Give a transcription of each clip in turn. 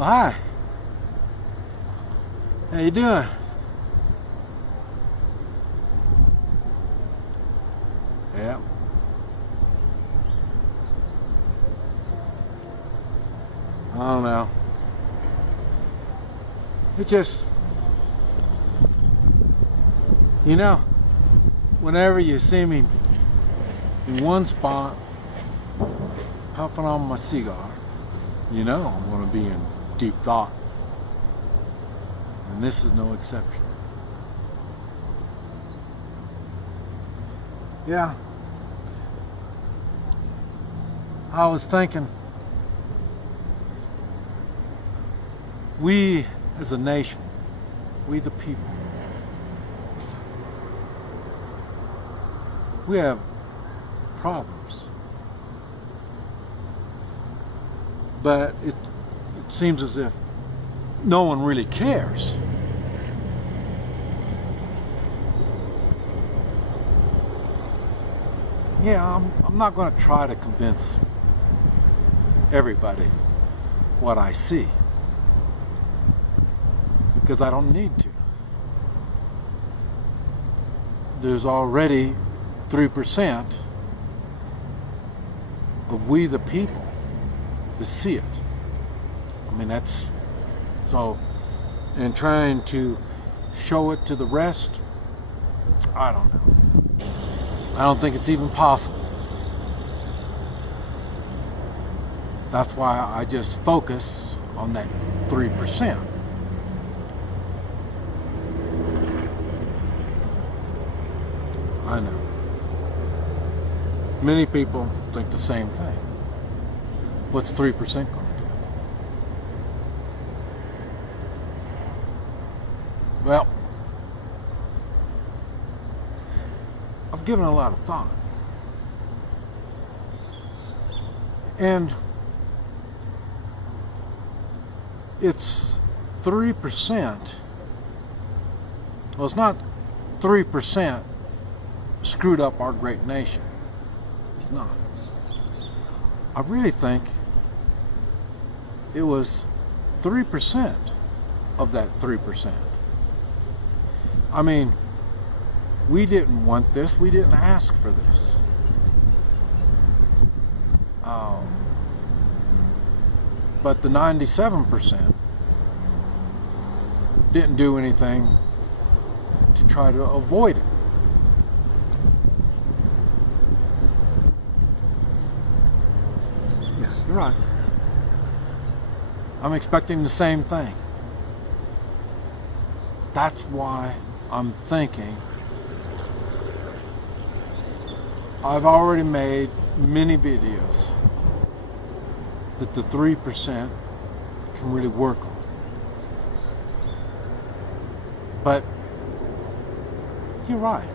Oh, hi. How you doing? Yeah. I don't know. It just, you know, whenever you see me in one spot puffing on my cigar, you know I'm going to be in deep thought. And this is no exception. Yeah. I was thinking, we as a nation, we the people, we have problems. But it seems as if no one really cares. Yeah, I'm not going to try to convince everybody what I see, because I don't need to. There's already 3% of we the people to see it. I mean, that's so, and trying to show it to the rest, I don't know. I don't think it's even possible. That's why I just focus on that 3%. I know. Many people think the same thing. What's 3% going to do? Well, I've given a lot of thought. And it's 3%. Well, it's not 3% screwed up our great nation. It's not. I really think it was 3% of that 3%. I mean, we didn't want this. We didn't ask for this. But the 97% didn't do anything to try to avoid it. Yeah, you're right. I'm expecting the same thing. That's why I'm thinking I've already made many videos that the 3% can really work on. But you're right.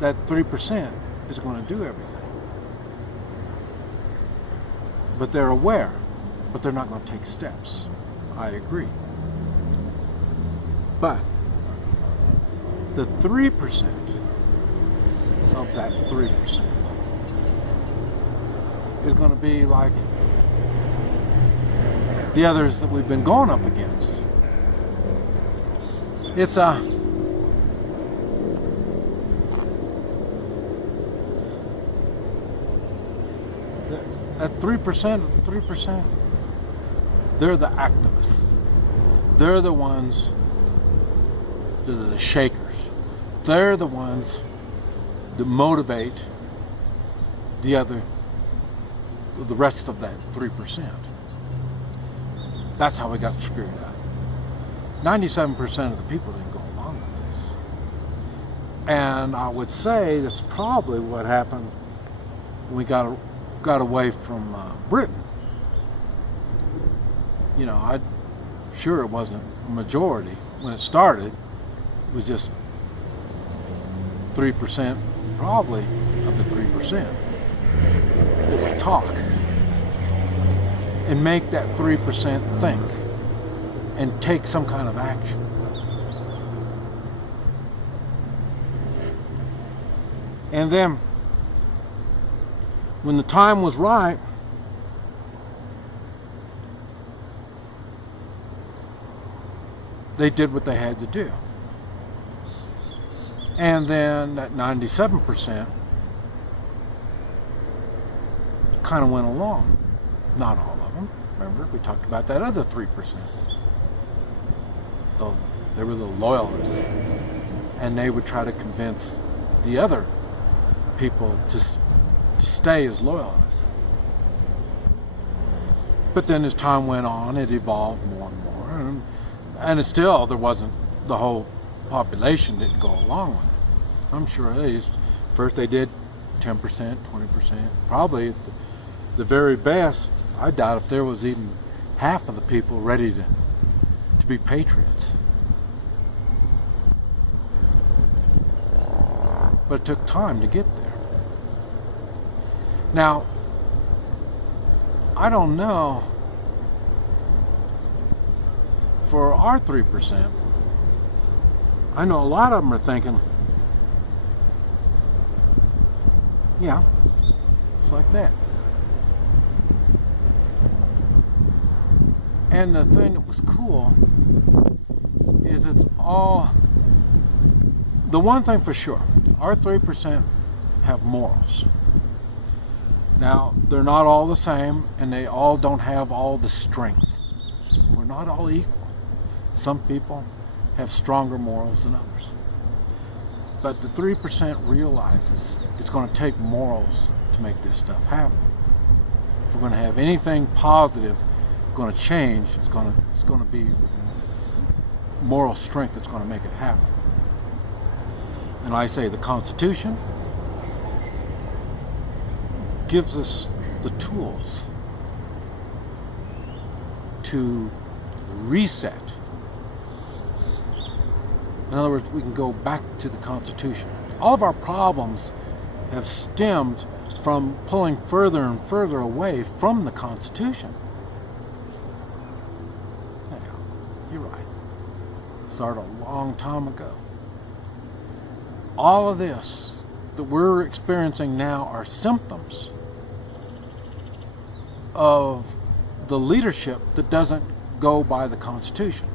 That 3% is going to do everything. But they're aware, but they're not going to take steps. I agree. But the 3% of that 3% is going to be like the others that we've been going up against. It's that 3% of the 3%, they're the activists. They're the ones, they're the shakers. They're the ones that motivate the rest of that 3%. That's how we got screwed up. 97% of the people didn't go along with this. And I would say that's probably what happened when we got away from Britain. You know, I'm sure it wasn't a majority when it started. It was just 3%, probably, of the 3% that would talk and make that 3% think and take some kind of action. And then when the time was right, they did what they had to do. And then that 97% kind of went along. Not all of them. Remember, we talked about that other 3%. They were the loyalists. And they would try to convince the other people to stay as loyalists. But then as time went on, it evolved more and more. And it still, there wasn't, the whole population didn't go along with it. I'm sure first they did 10%, 20%. Probably at the very best, I doubt if there was even half of the people ready to be patriots. But it took time to get there. Now, I don't know, for our 3%, I know a lot of them are thinking, yeah, it's like that. And the thing that was cool is it's all, the one thing for sure, our 3% have morals. Now, they're not all the same, and they all don't have all the strength. We're not all equal. Some people have stronger morals than others. But the 3% realizes it's going to take morals to make this stuff happen. If we're going to have anything positive going to change, it's going to be moral strength that's going to make it happen. And like I say, the Constitution gives us the tools to reset. In other words, we can go back to the Constitution. All of our problems have stemmed from pulling further and further away from the Constitution. Yeah, you're right. Started a long time ago. All of this that we're experiencing now are symptoms of the leadership that doesn't go by the Constitution.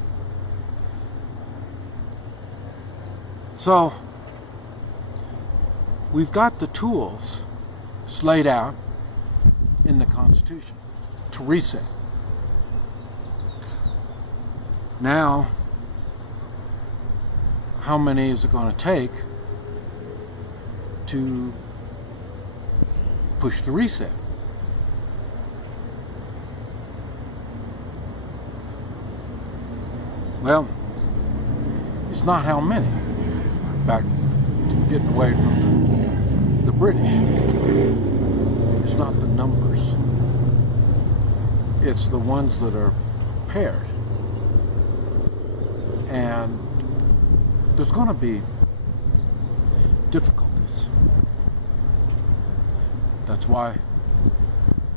So, we've got the tools laid out in the Constitution to reset. Now, how many is it going to take to push the reset? Well, it's not how many. Back to getting away from the British. It's not the numbers. It's the ones that are prepared. And there's going to be difficulties. That's why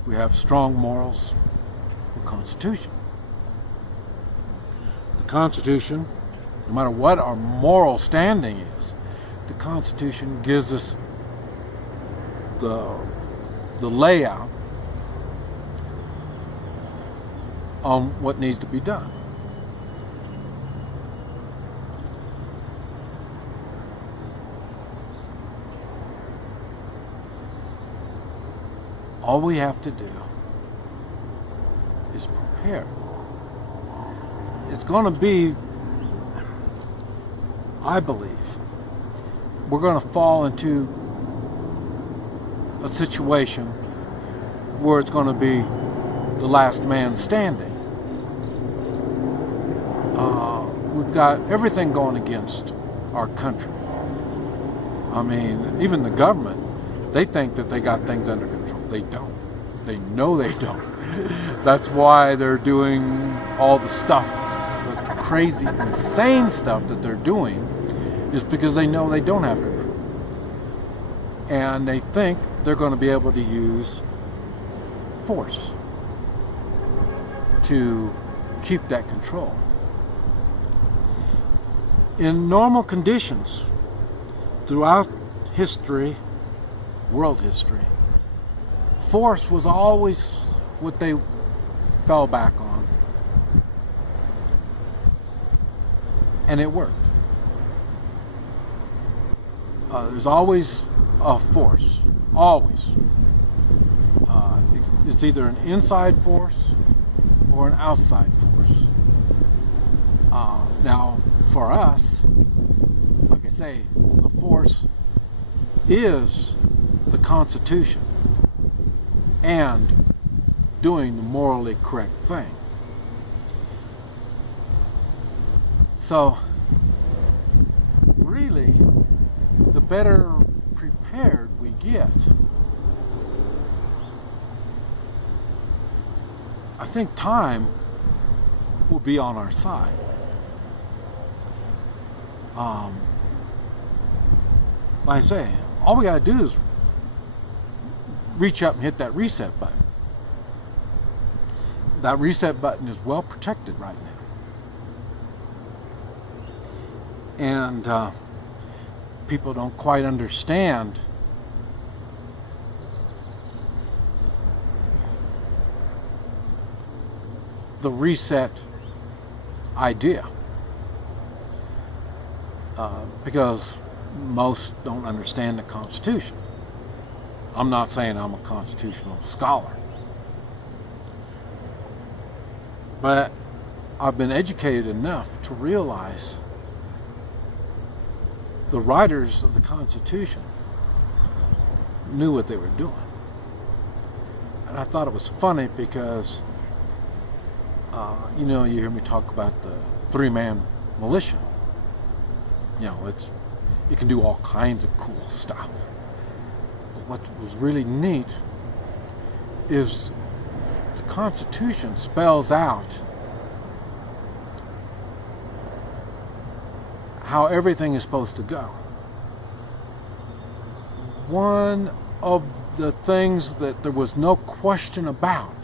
we have strong morals and Constitution. The Constitution, no matter what our moral standing is, the Constitution gives us the layout on what needs to be done. All we have to do is prepare. It's going to be, I believe, we're going to fall into a situation where it's going to be the last man standing. We've got everything going against our country. I mean, even the government, they think that they got things under control. They don't. They know they don't. That's why they're doing all the stuff, the crazy, insane stuff that they're doing, is because they know they don't have control. And they think they're going to be able to use force to keep that control. In normal conditions, throughout history, world history, force was always what they fell back on. and it worked. There's always a force, always. It's either an inside force or an outside force. Now, for us, like I say, the force is the Constitution and doing the morally correct thing. So, really, the better prepared we get, I think time will be on our side. Like I say, all we gotta do is reach up and hit that reset button. That reset button is well protected right now. And people don't quite understand the reset idea, because most don't understand the Constitution. I'm not saying I'm a constitutional scholar, but I've been educated enough to realize the writers of the Constitution knew what they were doing. And I thought it was funny because, you hear me talk about the three-man militia. You can do all kinds of cool stuff. But what was really neat is the Constitution spells out how everything is supposed to go. One of the things that there was no question about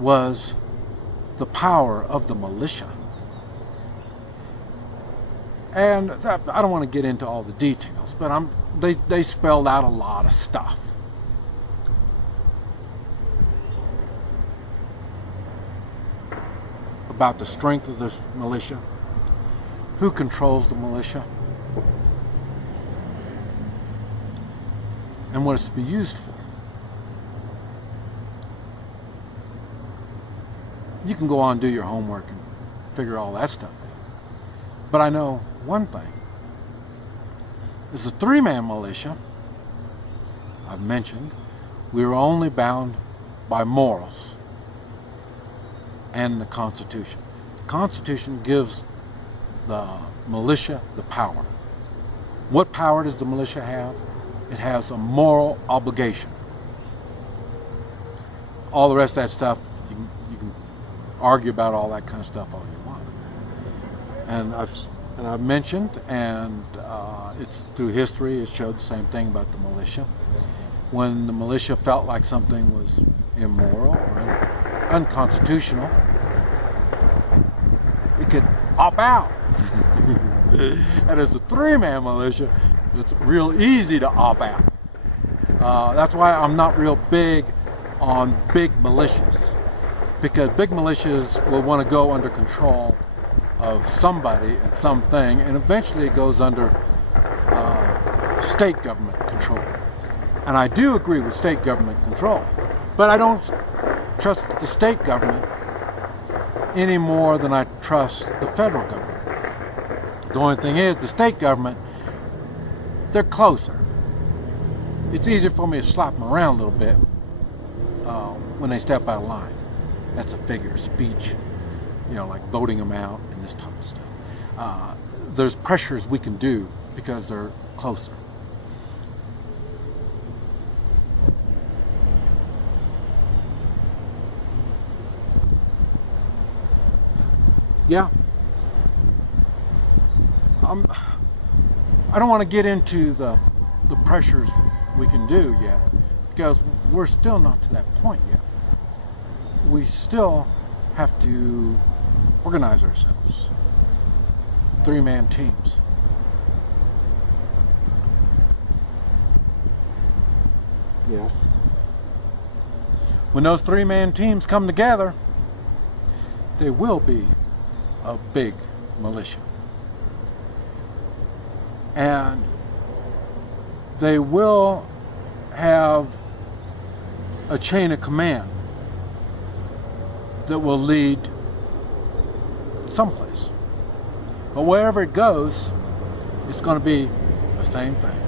was the power of the militia. And I don't want to get into all the details, but they spelled out a lot of stuff. About the strength of the militia, who controls the militia, and what it's to be used for. You can go on and do your homework and figure all that stuff out. But I know one thing. As a three-man militia, I've mentioned, we are only bound by morals and the Constitution. The Constitution gives the militia the power. What power does the militia have? It has a moral obligation. All the rest of that stuff, you can argue about all that kind of stuff all you want. And I've mentioned, and it's through history, it showed the same thing about the militia. When the militia felt like something was immoral or unconstitutional, it could opt out. And as a three-man militia, it's real easy to opt out. That's why I'm not real big on big militias, because big militias will want to go under control of somebody and something, and eventually it goes under state government control. And I do agree with state government control, but I don't trust the state government any more than I trust the federal government. The only thing is, the state government, they're closer. It's easier for me to slap them around a little bit when they step out of line. That's a figure of speech, like voting them out and this type of stuff. There's pressures we can do because they're closer. Yeah. I don't want to get into the pressures we can do yet, because we're still not to that point yet. We still have to organize ourselves. Three-man teams. Yes. When those three-man teams come together, they will be a big militia. And they will have a chain of command that will lead someplace. But wherever it goes, it's going to be the same thing.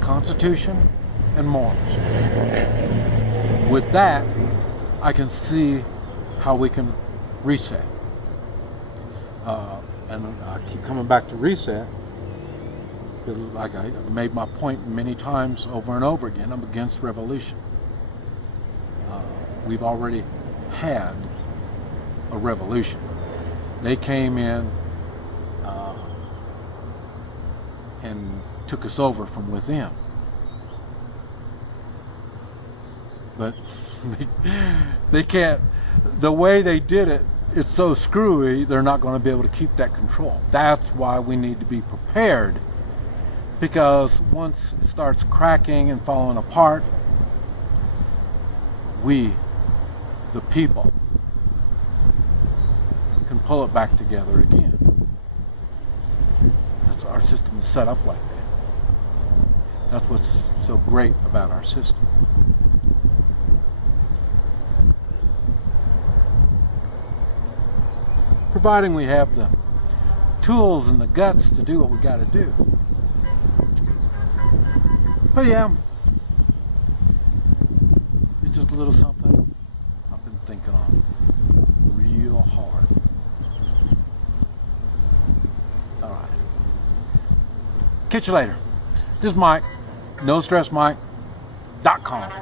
Constitution and morals. With that, I can see how we can reset. And I keep coming back to reset. Like I made my point many times over and over again, I'm against revolution. We've already had a revolution. They came in and took us over from within. But they can't, the way they did it, it's so screwy, they're not going to be able to keep that control. That's why we need to be prepared, because once it starts cracking and falling apart, we, the people, can pull it back together again. That's our system is set up like that. That's what's so great about our system. Providing we have the tools and the guts to do what we got to do. But yeah, it's just a little something I've been thinking on real hard. Alright. Catch you later. This is Mike, NoStressMike.com.